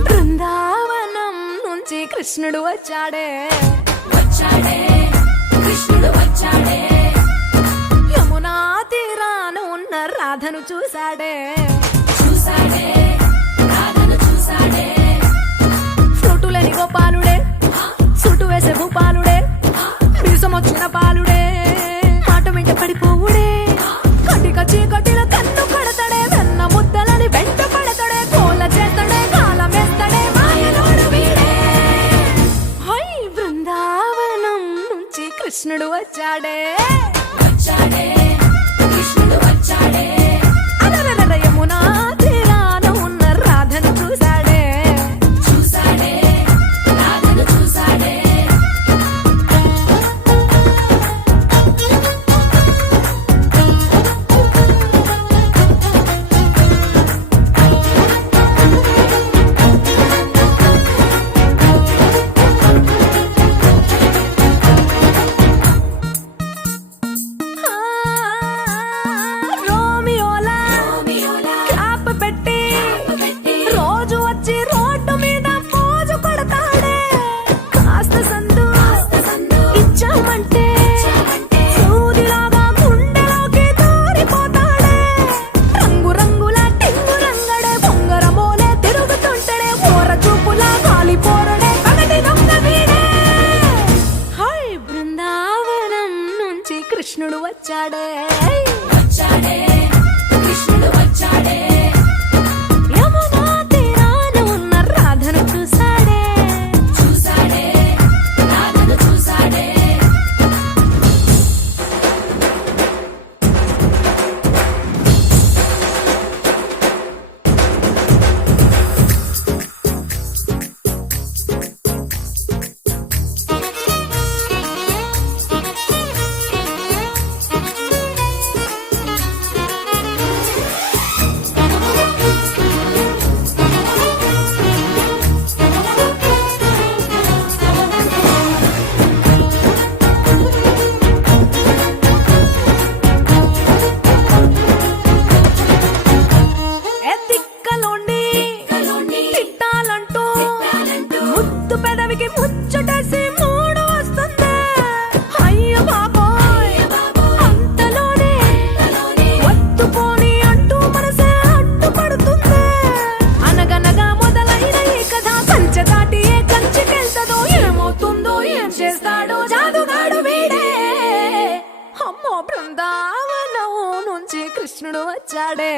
బృందావనం నుంచి కృష్ణుడు వచ్చాడే కృష్ణుడు వచ్చాడే యమునా తీరాన ఉన్న రాధను చూశాడే రాధను చూసాడే ఫ్రూటులేని గోపాలుడే సుటు వేసే భూపాలుడే మీసమొచ్చిన పాలుడే మాట వెంట పడిపోవుడే కటిక చీకటిల కన్ను కడతాడే వెన్న ముద్దలని వెంట పడతాడే కోల చేస్తాడే కాలం వేస్తాడే మాయలోడు వీడే హై బృందావనం నుంచి కృష్ణుడు వచ్చాడే కృష్ణుడు వచ్చాడే అలరల యమునా తీరాన ఉన్న రాధను చూశాడే రాధను చూసాడే రోమియోలా క్లాప్ పెట్టి రోజు వచ్చి రోడ్డు మీద పోజు కొడతాడే కాస్త సందు ఇచ్చామంటే సూదిలాగా గుండెలోకి దూరిపోతాడే రంగు రంగుల టింగు రంగడే బొంగరమోలే తిరుగుతుంటాడే ఓర చూపులా కాలిపోరడే పగటి దొంగ వీడే హై బృందావనం నుంచి కృష్ణుడు వచ్చాడే కృష్ణుడు వచ్చాడే యమునా తీరాన ఉన్న రాధను చూశాడే రాధను చూసాడే ఏ తిక్కలోండి తిట్టాలంటూ ముద్దు పెదవికి ముచ్చటేసి మూడు వస్తుంది అయ్య బాబోయ్ అంతలోనే వత్తుపోని అంటూ మనసే అడ్డుపడుతుంది అనగనగా మొదలైన ఈ కథ కంచె దాటి ఏ కంచెకెళ్తదో ఏమవుతుందో ఏం చేస్తాడో జాదుగాడు వీడే అమ్మో బృందావనం నుంచి కృష్ణుడు వచ్చాడే